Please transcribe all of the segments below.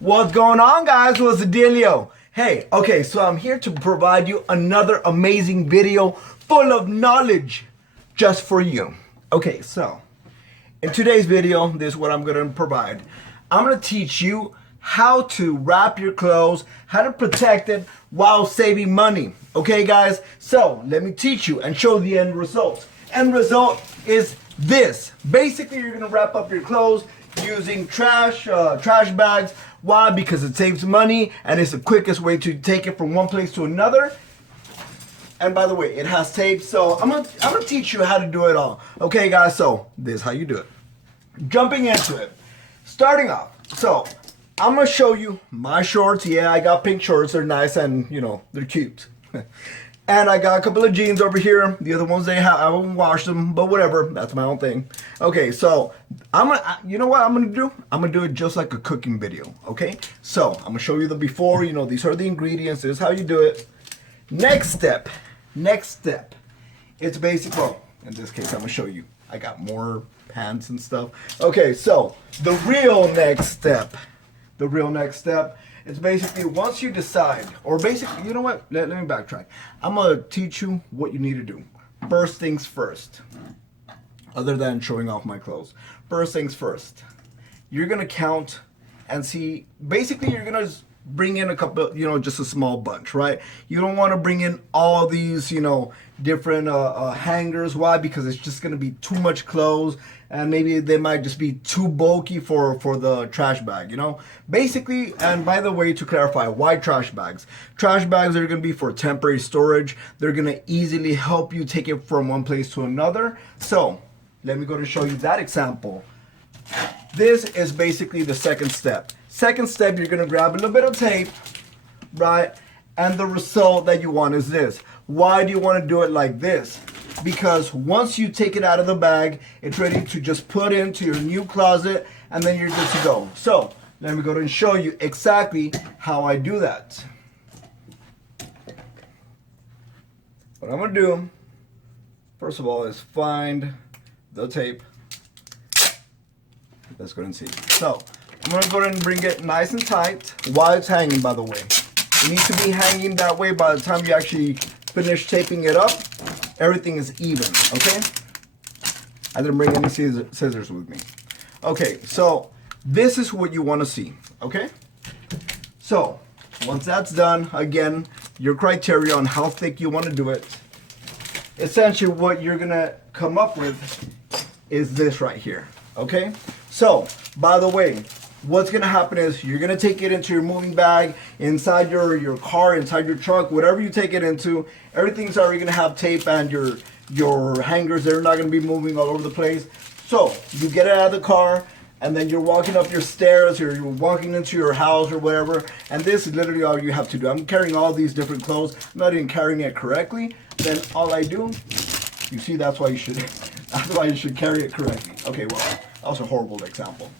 What's going on, guys? What's the dealio? Hey, okay, so I'm here to provide you another amazing video full of knowledge just for you. Okay, so in today's video, this is what I'm going to provide. I'm going to teach you how to wrap your clothes, how to protect it while saving money. Okay, guys? So let me teach you and show the end result. End result is this. Basically, you're going to wrap up your clothes using trash bags. Why? Because it saves money and it's the quickest way to take it from one place to another. And by the way, it has tape, so I'm gonna teach you how to do it all. Okay, guys, so this is how you do it. Jumping into it. Starting off, so I'm gonna show you my shorts. Yeah, I got pink shorts. They're nice and, you know, they're cute. And I got a couple of jeans over here. The other ones, I won't wash them, but whatever. That's my own thing. Okay, so you know what I'm gonna do? I'm gonna do it just like a cooking video, okay? So I'm gonna show you the before, you know, these are the ingredients. This is how you do it. Next step. It's basic, well, in this case, I'm gonna show you. I got more pants and stuff. Okay, so the real next step is basically once you decide, or basically, you know what? Let me backtrack. I'm gonna teach you what you need to do. First things first, other than showing off my clothes. First things first, you're gonna count and see, basically you're gonna bring in a couple, you know, just a small bunch, right? You don't want to bring in all these, you know, different hangers. Why? Because it's just going to be too much clothes, and maybe they might just be too bulky for the trash bag, you know? Basically, and by the way, to clarify, why trash bags? Trash bags are going to be for temporary storage. They're going to easily help you take it from one place to another. So let me go to show you that example. This is basically the second step. Second step, you're going to grab a little bit of tape, right? And the result that you want is this. Why do you want to do it like this? Because once you take it out of the bag, it's ready to just put into your new closet, and then you're good to go. So let me go and show you exactly how I do that. What I'm going to do, first of all, is find the tape. Let's go and see. So I'm going to go ahead and bring it nice and tight while it's hanging, by the way. It needs to be hanging that way by the time you actually finish taping it up. Everything is even, okay? I didn't bring any scissors with me. Okay, so this is what you want to see, okay? So once that's done, again, your criteria on how thick you want to do it. Essentially what you're going to come up with is this right here, okay? So, by the way, what's going to happen is you're going to take it into your moving bag, inside your car, inside your truck, whatever you take it into. Everything's already going to have tape, and your hangers, they're not going to be moving all over the place. So, you get it out of the car, and then you're walking up your stairs, or you're walking into your house or whatever, and this is literally all you have to do. I'm carrying all these different clothes. I'm not even carrying it correctly. Then all I do, you see, that's why you should carry it correctly. Okay, well, that was a horrible example.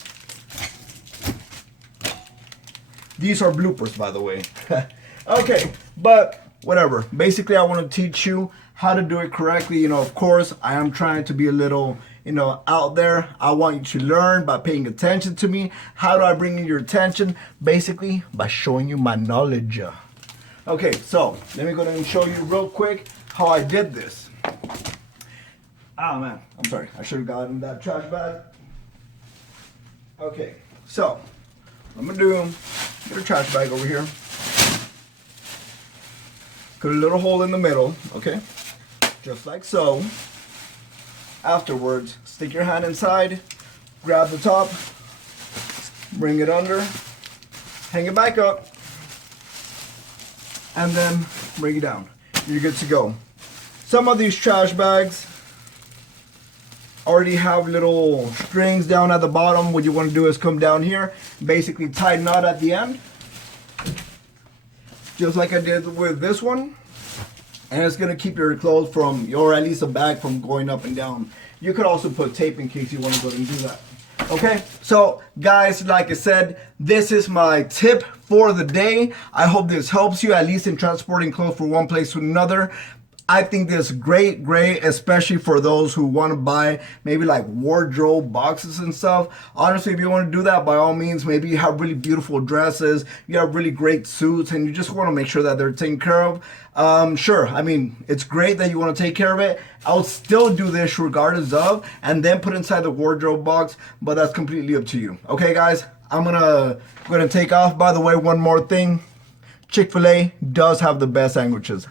These are bloopers, by the way. Okay, but whatever. Basically, I want to teach you how to do it correctly. You know, of course, I am trying to be a little, you know, out there. I want you to learn by paying attention to me. How do I bring in your attention? Basically, by showing you my knowledge. Okay, so let me go ahead and show you real quick how I did this. Oh, man. I'm sorry. I should have gotten that trash bag. Okay, so what I'm going to do, get a trash bag over here. Put a little hole in the middle, okay? Just like so. Afterwards, stick your hand inside, grab the top, bring it under, hang it back up, and then bring it down. You're good to go. Some of these trash bags already have little strings down at the bottom. What you want to do is come down here, basically tie a knot at the end, just like I did with this one, and it's going to keep your clothes from, or at least a bag, from going up and down. You could also put tape in case you want to go and do that. Okay, so guys, like I said, this is my tip for the day. I hope this helps you, at least in transporting clothes from one place to another. I think this great, especially for those who want to buy maybe like wardrobe boxes and stuff. Honestly, if you want to do that, by all means, maybe you have really beautiful dresses, you have really great suits, and you just want to make sure that they're taken care of. Sure, I mean, it's great that you want to take care of it. I'll still do this regardless of, and then put inside the wardrobe box, but that's completely up to you. Okay, guys, I'm gonna take off. By the way, one more thing. Chick-fil-A does have the best sandwiches.